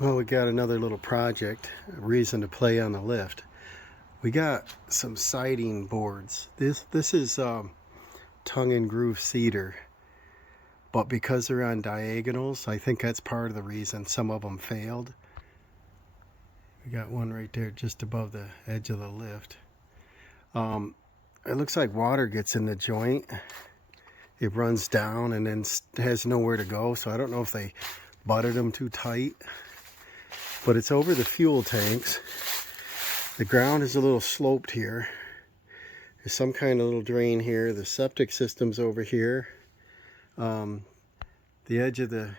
Well, we got another little project, a reason to play on the lift. We got some siding boards. This is tongue and groove cedar, but because they're on diagonals, I think that's part of the reason some of them failed. We got one right there just above the edge of the lift. It looks like water gets in the joint. It runs down and then has nowhere to go, so I don't know if they butted them too tight. But it's over the fuel tanks. The ground is a little sloped here. There's some kind of little drain here. The septic system's over here. The edge of the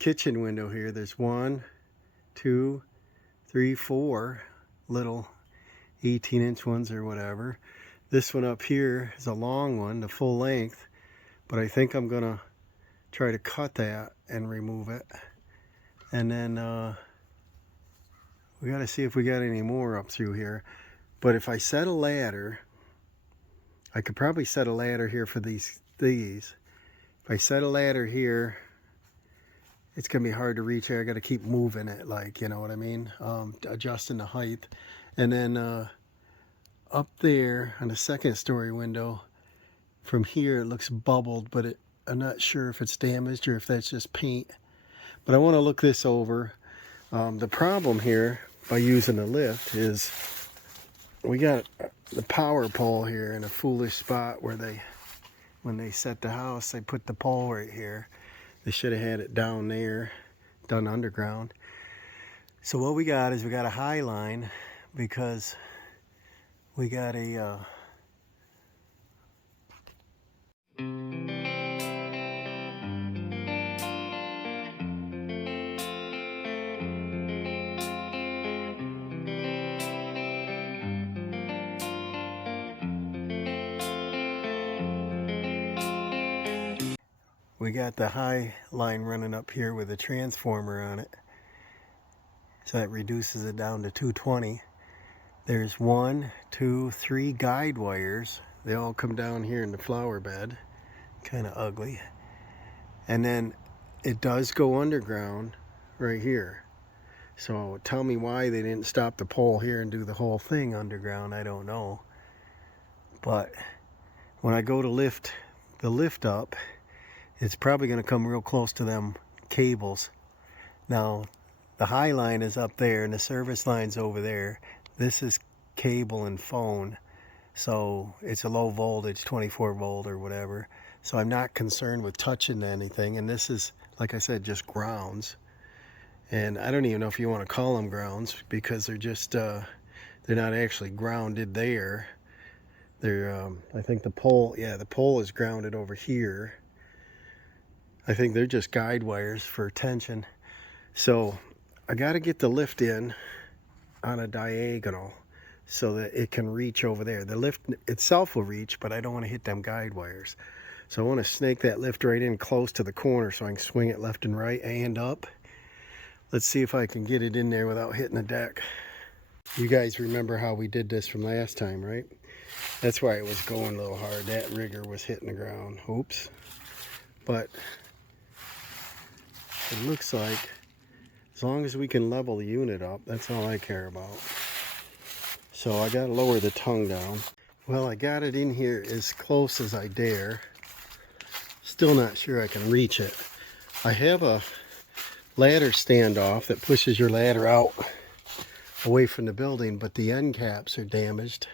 kitchen window here, there's 1, 2, 3, 4 little 18-inch ones or whatever. This one up here is a long one, the full length, but I think I'm gonna try to cut that and remove it. And then we got to see if we got any more up through here. But if I set a ladder, I could probably set a ladder here for these. If I set a ladder here, it's going to be hard to reach here. I got to keep moving it, like, you know what I mean? Adjusting the height. And then up there on the second story window, from here it looks bubbled, but I'm not sure if it's damaged or if that's just paint. But I want to look this over. The problem here by using the lift is we got the power pole here in a foolish spot where when they set the house, they put the pole right here. They should have had it down there, done underground. So what we got is we got a high line because we got a we got the high line running up here with a transformer on it. So that reduces it down to 220. There's 1, 2, 3 guide wires. They all come down here in the flower bed. Kind of ugly. And then it does go underground right here. So tell me why they didn't stop the pole here and do the whole thing underground. I don't know. But when I go to lift the lift up, it's probably going to come real close to them cables. Now, the high line is up there and the service line's over there. This is cable and phone. So it's a low voltage, 24 volt or whatever. So I'm not concerned with touching anything. And this is, like I said, just grounds. And I don't even know if you want to call them grounds because they're just, they're not actually grounded there. They're, I think the pole, yeah, the pole is grounded over here. I think they're just guide wires for tension. So I got to get the lift in on a diagonal so that it can reach over there. The lift itself will reach, but I don't want to hit them guide wires. So I want to snake that lift right in close to the corner so I can swing it left and right and up. Let's see if I can get it in there without hitting the deck. You guys remember how we did this from last time, right? That's why it was going a little hard. That rigger was hitting the ground. Oops. But it looks like as long as we can level the unit up, that's all I care about. So I gotta lower the tongue down. Well, I got it in here as close as I dare. Still not sure I can reach it. I have a ladder standoff that pushes your ladder out away from the building, but the end caps are damaged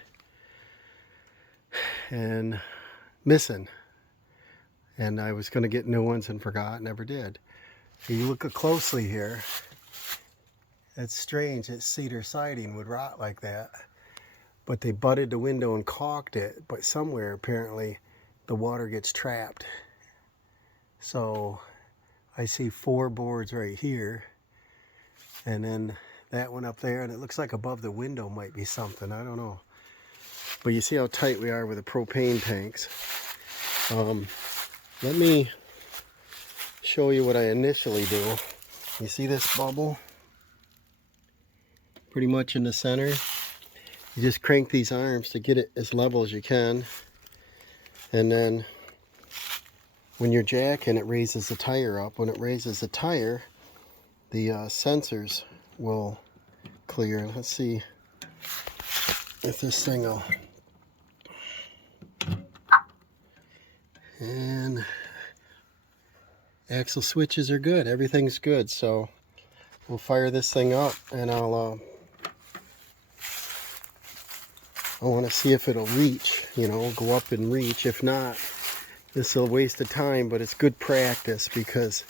and missing. And I was gonna get new ones and forgot, never did. If you look closely here, it's strange that cedar siding would rot like that. But they butted the window and caulked it, but somewhere apparently the water gets trapped. So I see 4 boards right here, and then that one up there, and it looks like above the window might be something, I don't know. But you see how tight we are with the propane tanks. Let me show you what I initially do. You see this bubble? Pretty much in the center. You just crank these arms to get it as level as you can. And then when you're jacking, it raises the tire up. When it raises the tire, the sensors will clear. Let's see if this thing will. And axle switches are good. Everything's good. So we'll fire this thing up, and I want to see if it'll reach, you know, go up and reach. If not, this will waste of time, but it's good practice, because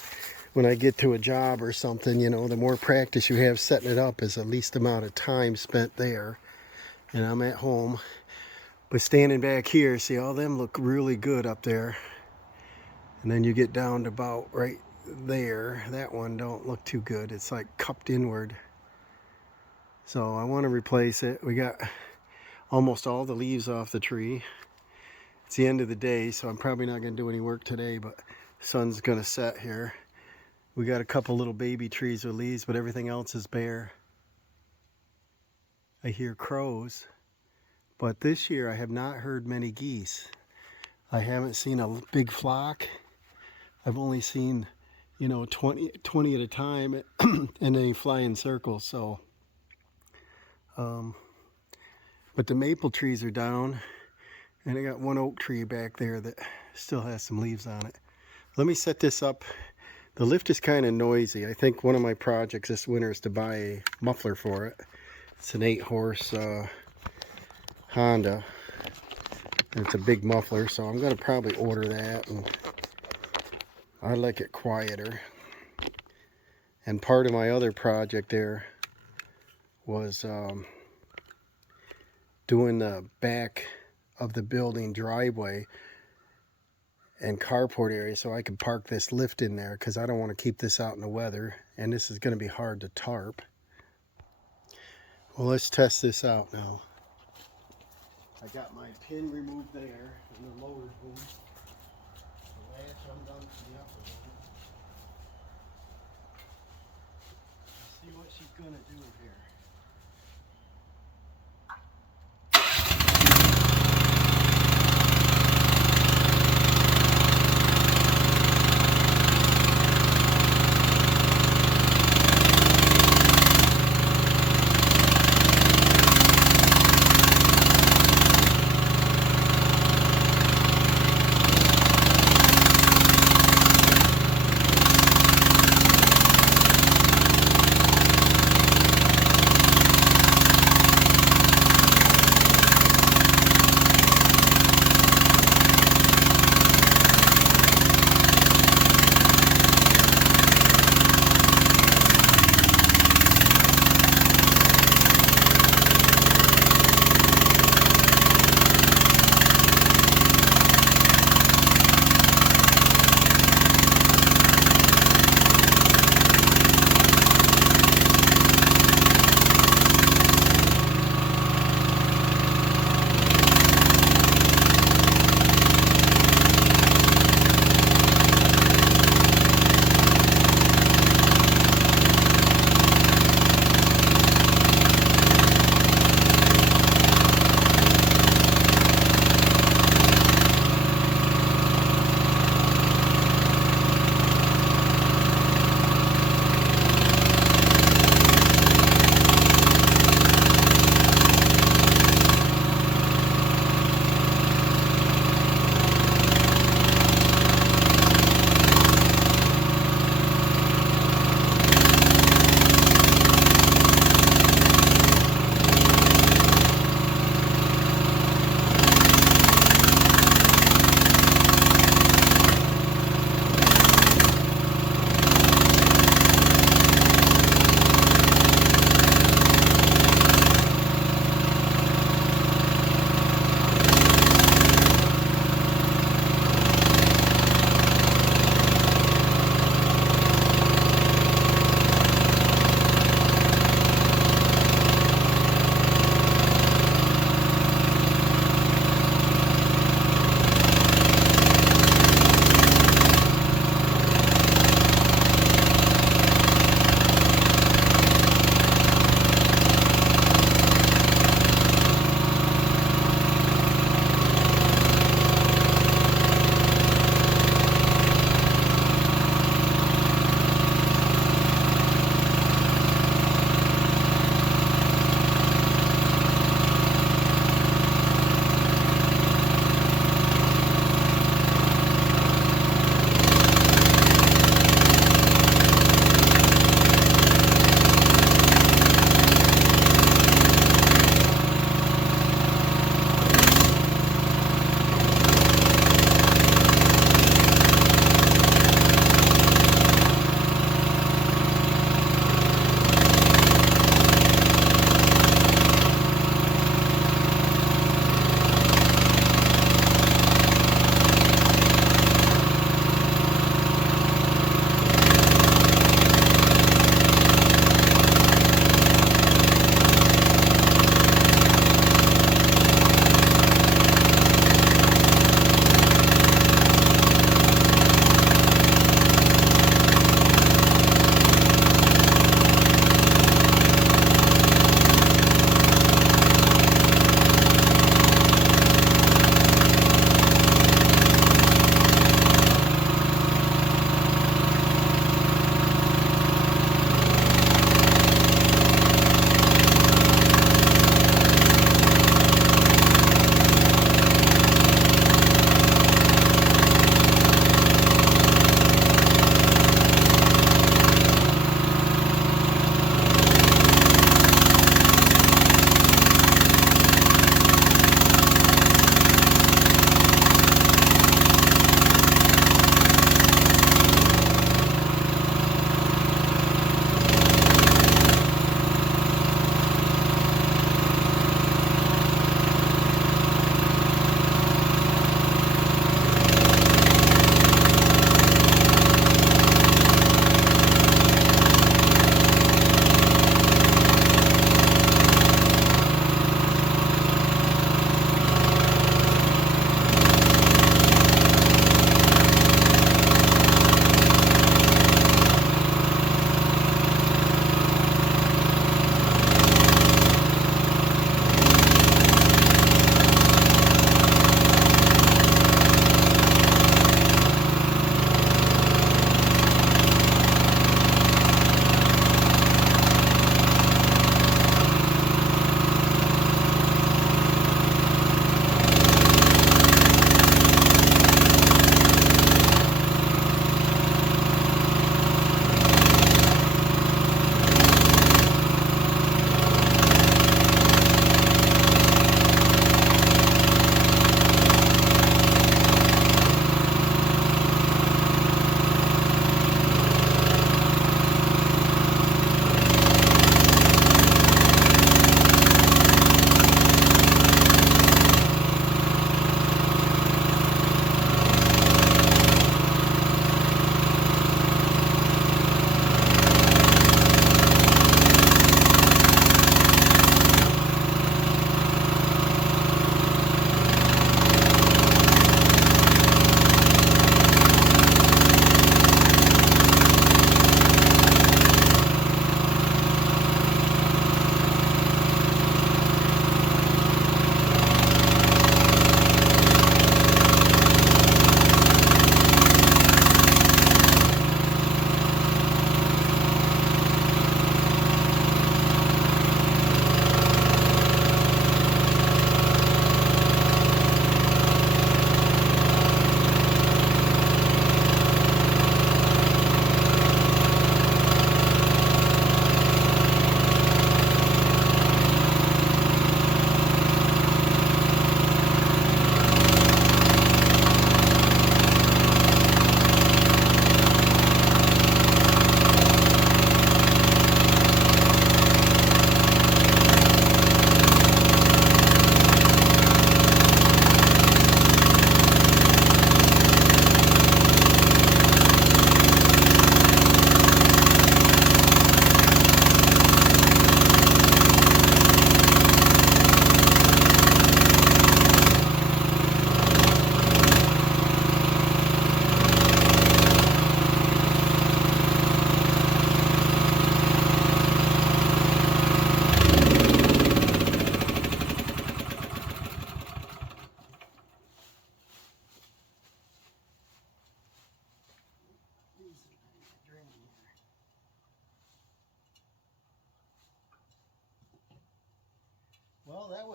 when I get to a job or something, you know, the more practice you have setting it up is the least amount of time spent there. And I'm at home. But standing back here, see, all them look really good up there. And then you get down to about right there. That one don't look too good. It's like cupped inward. So I want to replace it. We got almost all the leaves off the tree. It's the end of the day, so I'm probably not going to do any work today, but the sun's going to set here. We got a couple little baby trees with leaves, but everything else is bare. I hear crows, but this year I have not heard many geese. I haven't seen a big flock. I've only seen, you know, 20 at a time, and they fly in circles. So, but the maple trees are down, and I got one oak tree back there that still has some leaves on it. Let me set this up. The lift is kind of noisy. I think one of my projects this winter is to buy a muffler for it. It's an 8-horse Honda. And it's a big muffler, so I'm going to probably order that. And I like it quieter. And part of my other project there was doing the back of the building driveway and carport area, so I can park this lift in there, because I don't want to keep this out in the weather, and this is going to be hard to tarp. Well, let's test this out now. I got my pin removed there in the lower boom. The latch undone from the upper one. Let's see what she's going to do here.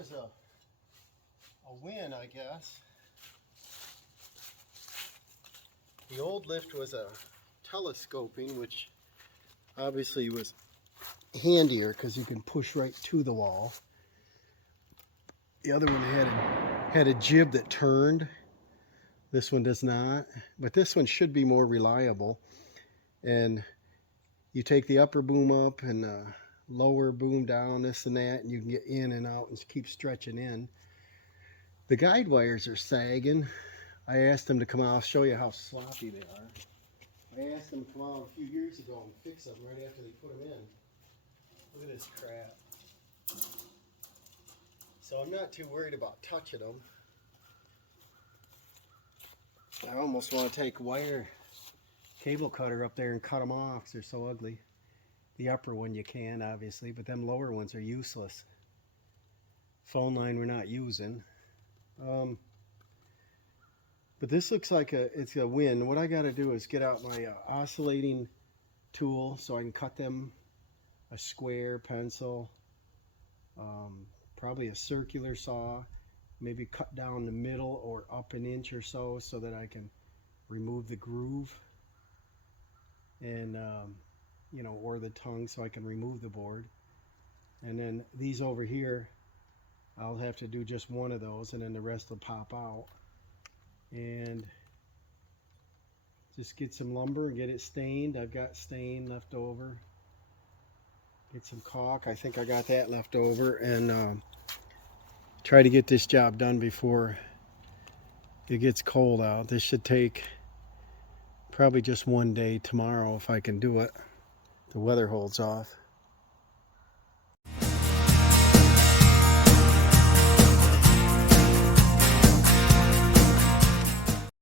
was a win, I guess. The old lift was a telescoping, which obviously was handier because you can push right to the wall. The other one had a jib that turned. This one does not, but this one should be more reliable. And you take the upper boom up and lower boom down, this and that, and you can get in and out and keep stretching in. The guide wires are sagging. I asked them to come out. I'll show you how sloppy they are. I asked them to come out a few years ago and fix them right after they put them in. Look at this crap. So I'm not too worried about touching them. I almost want to take a cable cutter up there and cut them off because they're so ugly. The upper one you can, obviously, but them lower ones are useless. Phone line we're not using. But this looks like it's a win. What I got to do is get out my oscillating tool so I can cut them, a square pencil, probably a circular saw, maybe cut down the middle or up an inch or so that I can remove the groove and you know, or the tongue so I can remove the board. And then these over here, I'll have to do just one of those and then the rest will pop out. And just get some lumber and get it stained. I've got stain left over. Get some caulk. I think I got that left over. And try to get this job done before it gets cold out. This should take probably just one day tomorrow if I can do it. The weather holds off.